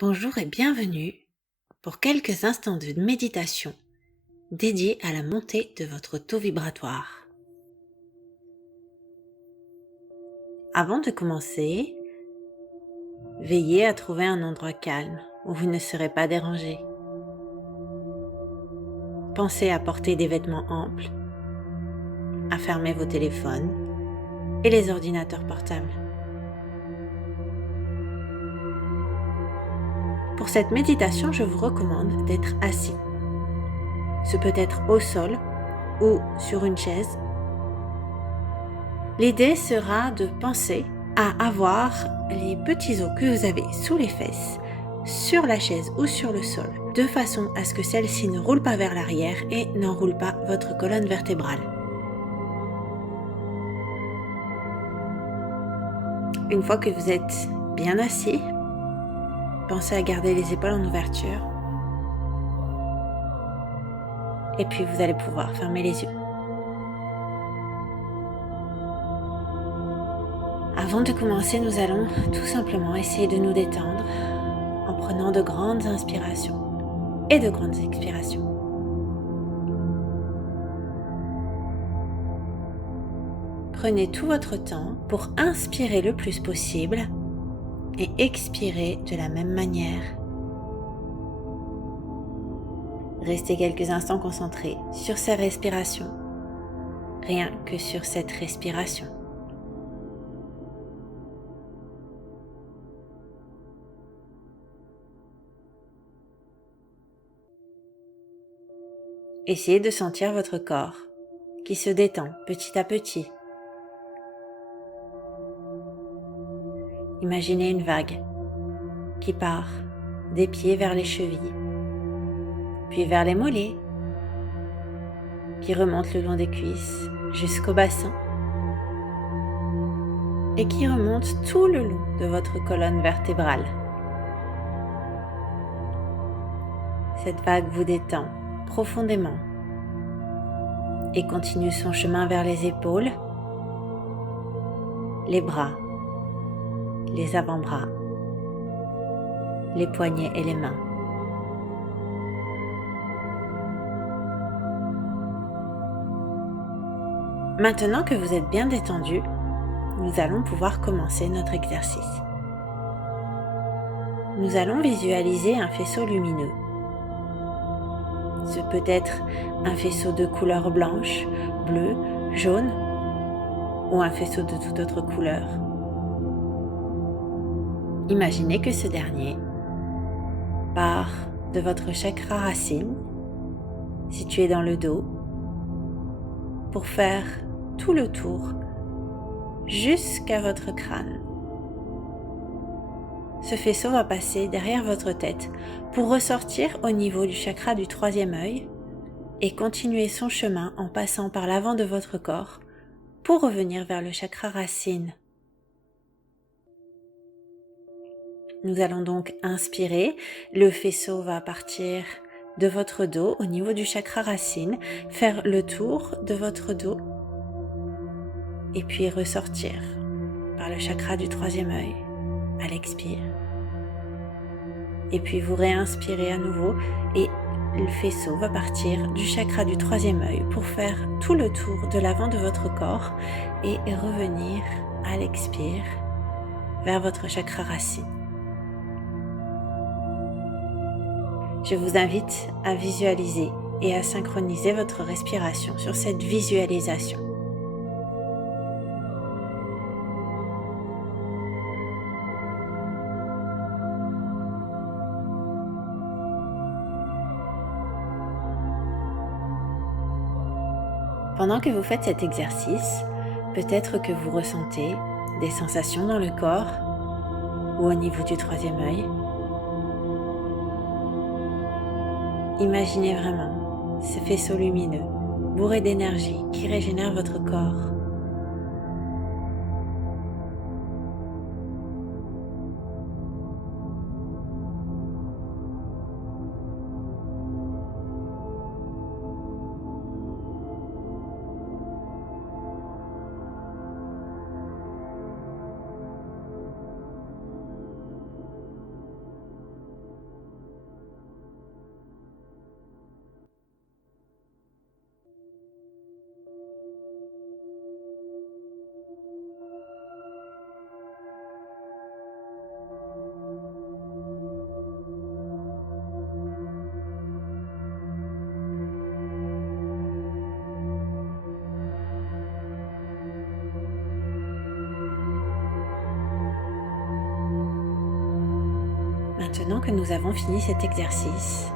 Bonjour et bienvenue pour quelques instants de méditation dédiés à la montée de votre taux vibratoire. Avant de commencer, veillez à trouver un endroit calme où vous ne serez pas dérangé. Pensez à porter des vêtements amples, à fermer vos téléphones et les ordinateurs portables. Pour cette méditation, je vous recommande d'être assis. Ce peut être au sol ou sur une chaise. L'idée sera de penser à avoir les petits os que vous avez sous les fesses, sur la chaise ou sur le sol, de façon à ce que celle-ci ne roule pas vers l'arrière et n'enroule pas votre colonne vertébrale. Une fois que vous êtes bien assis, pensez à garder les épaules en ouverture et puis vous allez pouvoir fermer les yeux. Avant de commencer, nous allons tout simplement essayer de nous détendre en prenant de grandes inspirations et de grandes expirations. Prenez tout votre temps pour inspirer le plus possible et expirer de la même manière. Restez quelques instants concentrés sur ces respirations, rien que sur cette respiration. Essayez de sentir votre corps qui se détend petit à petit. Imaginez une vague qui part des pieds vers les chevilles, puis vers les mollets, qui remonte le long des cuisses jusqu'au bassin et qui remonte tout le long de votre colonne vertébrale. Cette vague vous détend profondément et continue son chemin vers les épaules, les bras, les avant-bras, les poignets et les mains. Maintenant que vous êtes bien détendu, nous allons pouvoir commencer notre exercice. Nous allons visualiser un faisceau lumineux. Ce peut être un faisceau de couleur blanche, bleue, jaune ou un faisceau de toute autre couleur. Imaginez que ce dernier part de votre chakra racine, situé dans le dos, pour faire tout le tour jusqu'à votre crâne. Ce faisceau va passer derrière votre tête pour ressortir au niveau du chakra du troisième œil et continuer son chemin en passant par l'avant de votre corps pour revenir vers le chakra racine. Nous allons donc inspirer, le faisceau va partir de votre dos au niveau du chakra racine, faire le tour de votre dos et puis ressortir par le chakra du troisième œil à l'expire. Et puis vous réinspirez à nouveau et le faisceau va partir du chakra du troisième œil pour faire tout le tour de l'avant de votre corps et revenir à l'expire vers votre chakra racine. Je vous invite à visualiser et à synchroniser votre respiration sur cette visualisation. Pendant que vous faites cet exercice, peut-être que vous ressentez des sensations dans le corps ou au niveau du troisième œil. Imaginez vraiment ce faisceau lumineux, bourré d'énergie qui régénère votre corps. Maintenant que nous avons fini cet exercice,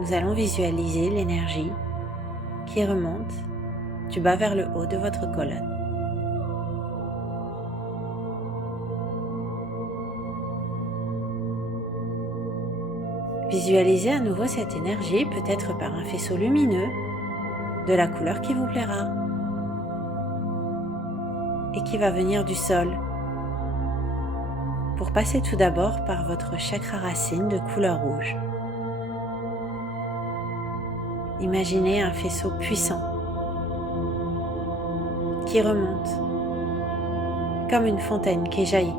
nous allons visualiser l'énergie qui remonte du bas vers le haut de votre colonne. Visualisez à nouveau cette énergie, peut-être par un faisceau lumineux, de la couleur qui vous plaira et qui va venir du sol, pour passer tout d'abord par votre chakra racine de couleur rouge. Imaginez un faisceau puissant qui remonte comme une fontaine qui jaillit.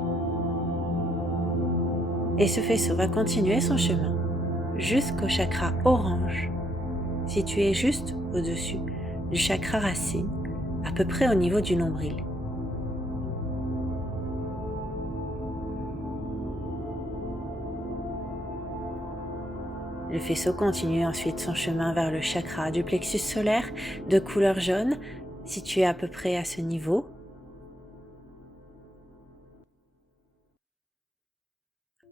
Et ce faisceau va continuer son chemin jusqu'au chakra orange, situé juste au-dessus du chakra racine, à peu près au niveau du nombril. Le faisceau continue ensuite son chemin vers le chakra du plexus solaire de couleur jaune, situé à peu près à ce niveau.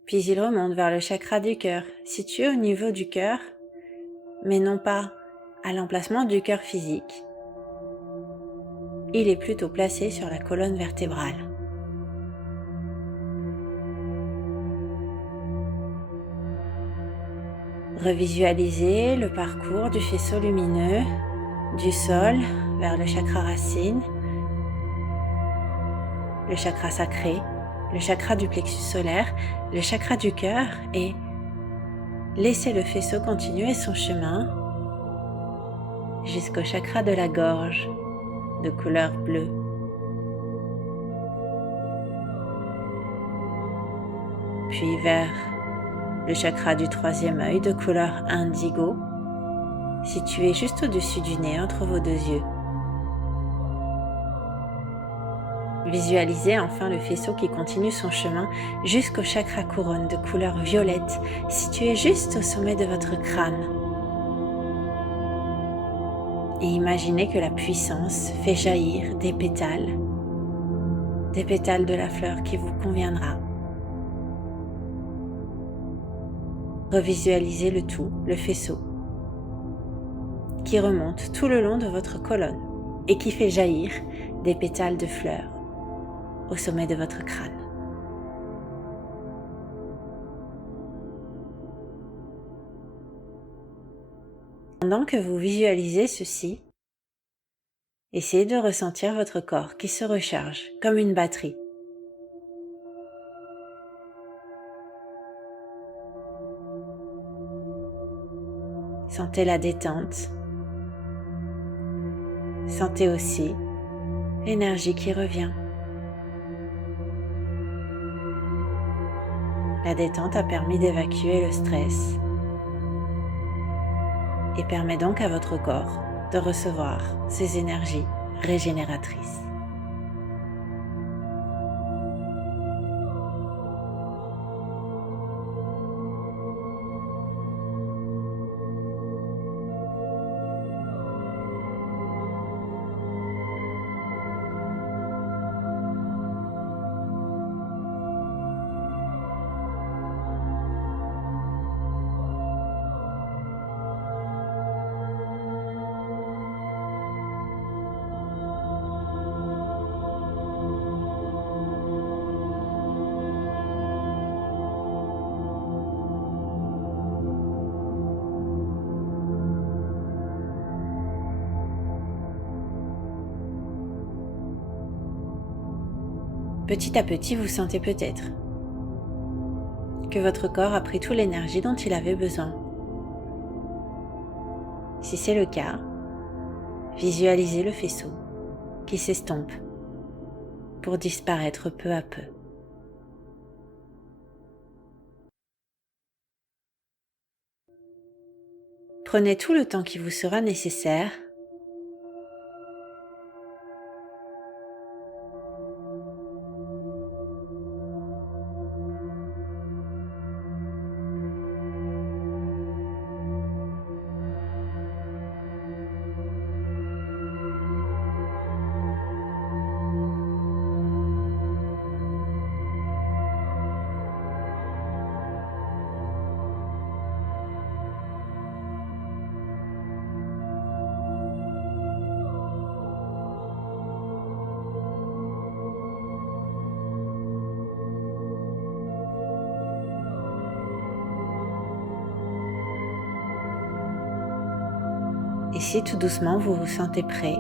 Puis il remonte vers le chakra du cœur, situé au niveau du cœur, mais non pas à l'emplacement du cœur physique. Il est plutôt placé sur la colonne vertébrale. Revisualisez le parcours du faisceau lumineux du sol vers le chakra racine, le chakra sacré, le chakra du plexus solaire, le chakra du cœur et laissez le faisceau continuer son chemin jusqu'au chakra de la gorge de couleur bleue. Puis vers le chakra du troisième œil de couleur indigo, situé juste au-dessus du nez entre vos deux yeux. Visualisez enfin le faisceau qui continue son chemin jusqu'au chakra couronne de couleur violette, situé juste au sommet de votre crâne. Et imaginez que la puissance fait jaillir des pétales de la fleur qui vous conviendra. Revisualisez le tout, le faisceau, qui remonte tout le long de votre colonne et qui fait jaillir des pétales de fleurs au sommet de votre crâne. Pendant que vous visualisez ceci, essayez de ressentir votre corps qui se recharge comme une batterie. Sentez la détente. Sentez aussi l'énergie qui revient. La détente a permis d'évacuer le stress et permet donc à votre corps de recevoir ces énergies régénératrices. Petit à petit, vous sentez peut-être que votre corps a pris toute l'énergie dont il avait besoin. Si c'est le cas, visualisez le faisceau qui s'estompe pour disparaître peu à peu. Prenez tout le temps qui vous sera nécessaire si tout doucement vous vous sentez prêt,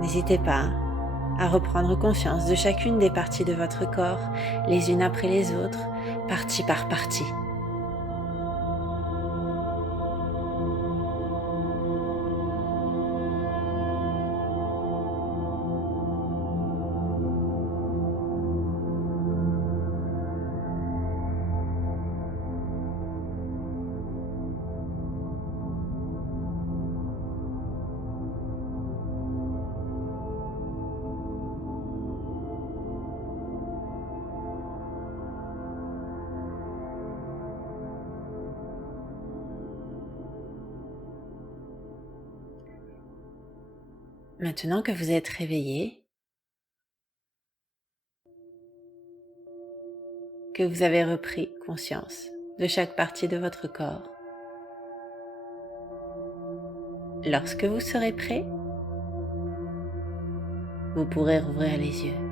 n'hésitez pas à reprendre conscience de chacune des parties de votre corps, les unes après les autres, partie par partie. Maintenant que vous êtes réveillé, que vous avez repris conscience de chaque partie de votre corps, lorsque vous serez prêt, vous pourrez rouvrir les yeux.